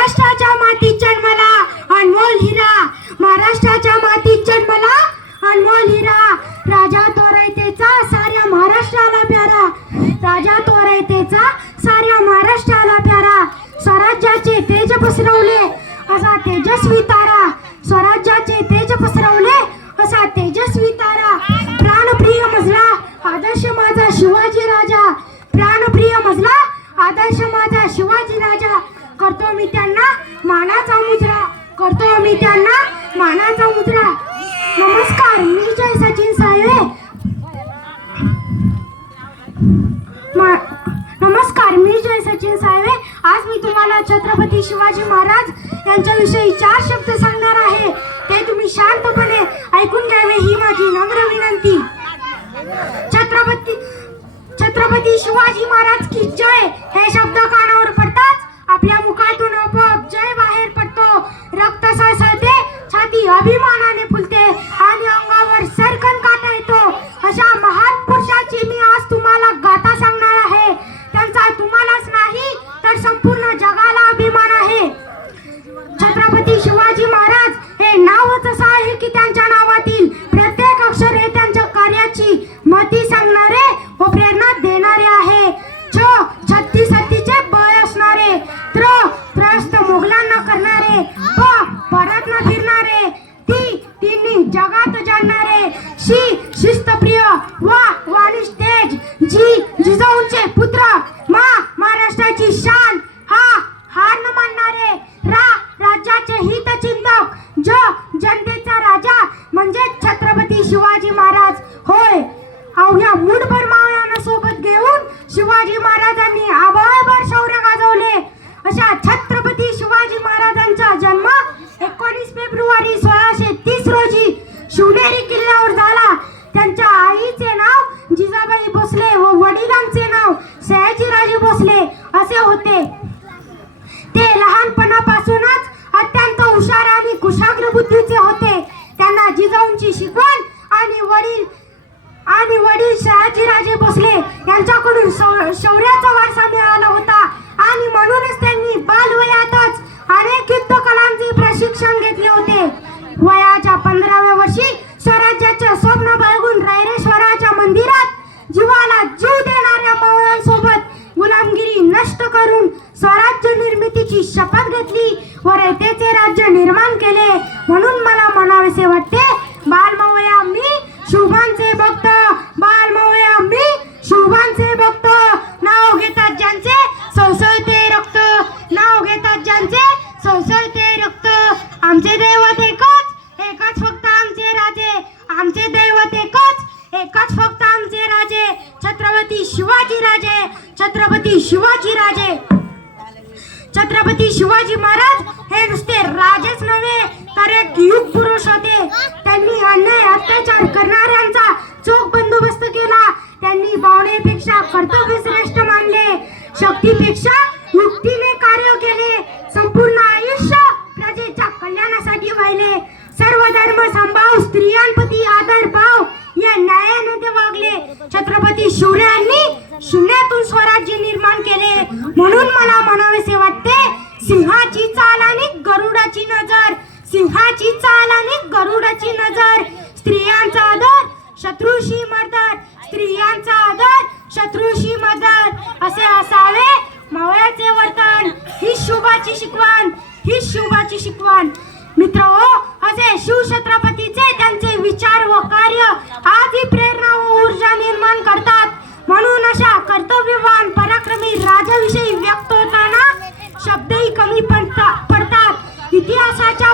महाराष्ट्राच्या मातीत जन्मला अनमोल हिरा, महाराष्ट्राच्या मातीत जन्मला अनमोल हिरा. राजा तो रयतेचा साऱ्या महाराष्ट्राला प्यारा, राजा तो रयतेचा साऱ्या महाराष्ट्राला प्यारा. स्वराज्याचे तेज पसरवले असा तेजस्वी तारा, स्वराज्याचे तेज पसरवले असा तेजस्वी तारा. प्राणप्रिय मजला आदर्श माझा शिवाजी राजा, प्राणप्रिय मजला आदर्श माझा शिवाजी राजा. करतो मी त्यांना मानाचा मुजरा, करतो मी त्यांना मानाचा मुजरा. नमस्कार, मी जय सचिन साळवे. नमस्कार, मी जय सचिन साळवे. आज मी तुम्हाला छत्रपती शिवाजी महाराज यांच्याविषयी 4 शब्द सांगणार आहे. ते तुम्ही शांतपणे ऐकून घ्यावे ही माझी नम्र विनंती. छत्रपती शिवाजी महाराज की जय हे शब्द कानावर पडताच आपल्या मुखातून आपोआप जय बाहेर पडतो. रक्त सळसळते, छाती अभिमानाने फुलते आणि अंगावर सरकन काटा येतो. अशा महान पुरुषाची मी आज तुम्हाला गाथा सांगणार आहे. त्यांचा तुम्हालाच नाही तर संपूर्ण जगाला अभिमान आहे. छत्रपती शिवाजी महाराज हे नावच असं आहे की त्यांच्या नावातील प्रत्येक अक्षर हे त्यांच्या कार्याची मती सांगणारे व प्रेरणा देणारे आहे. छत्तीस हत्तीचे बळ असणारे, त्रस्त मोगलांना करणारे, परत न फिरणारे, तिन्ही जगात जाणणारे, शिस्तप्रिय वाणिश तेज, जिजाऊंचे पुत्र, महाराष्ट्राची शान, हार न मानणारे, राज्याचे हितचिंतक, जनतेचा राजा म्हणजे छत्रपती शिवाजी महाराज होय. अवघ्या मुठभर मावळ्यांना सोबत घेऊन शिवाजी महाराजांनी आभाळभर शौर्य गाजवले. अशा छत्रपती शिवाजी महाराजांचा जन्म 19 फेब्रुवारी 1630 रोजी शिवनेरी किल्ल्यावर झाला. त्यांच्या आईचे नाव जिजाबाई भोसले व वडिलांचे नाव सयाजीराजे भोसले असे होते. ते लहानपणापासूनच अत्यंत हुशार आणि कुशाग्र बुद्धीचे होते. त्यांना जिजाऊंची शिकवण आणि वडील सयाजीराजे भोसले यांच्याकडून शौर्याचा वारसा मिळाला होता आणि म्हणूनच त्यांनी बालवयातच अनेक युद्ध कलांचे प्रशिक्षण घेतले होते. वयाच्या 15व्या वर्षी स्वराज्याचे स्वप्न बाळगून रायरेश्वराच्या मंदिरात जीवाला जीव देणाऱ्या मावळ्यांसोबत गुलामगिरी नष्ट करून स्वराज्य निर्मितीची शपथ घेतली व रयतेचे राज्य निर्माण केले. म्हणून मला म्हणावेसे वाटते, बालमावळ्या मी शुभांचे भक्त, बालमावळ्या मी शुभांचे भक्त. नाव घेतात ज्यांचे सळसळते रक्त, नाव घेतात ज्यांचे सळसळते रक्त. आमचे दैवत एकच फक्त आमचे राजे, आमचे दैवत एकच फक्त आमचे राजे, छत्रपती शिवाजी राजे, छत्रपती शिवाजी राजे. छत्रपती शिवाजी महाराज हे नुसते राजेच नव्हे तर एक युग पुरुष होते. त्यांनी अन्याय अत्याचार करणाऱ्यांचा चोख बंदोबस्त केला. त्यांनी भावनेपेक्षा कर्तव्य श्रेष्ठ मानले, शक्तीपेक्षा युक्तीने कार्य केले. संपूर्ण आयुष्य प्रजेच्या कल्याणासाठी वाहिले. सर्व धर्म संभाव, स्त्रियांप्रती आदर भाव या न्यायाने ते वागले. छत्रपती शिवरायांनी शून्यातून स्वराज्य निर्माण केले. म्हणून मला म्हणावेसे वाटते, सिंहाची चाल आणि गरुडाची नजर, सिंहाची चाल आणि गरुडाची नजर. स्त्रियांचा आदर शत्रूशी मर्दर, स्त्रियांचा आदर शत्रूशी मर्दर असे असावे मावळ्याचे वर्तन. ही शुभाची शिकवण, ही शुभाची शिकवण. मित्रहो, असे शिवछत्रपतीचे त्यांचे विचार व कार्य आजही प्रेरणा व ऊर्जा निर्माण करतात. म्हणून अशा कर्तव्यवान पराक्रमी राजाविषयी व्यक्त होताना शब्दही कमी पडतात. इतिहासाच्या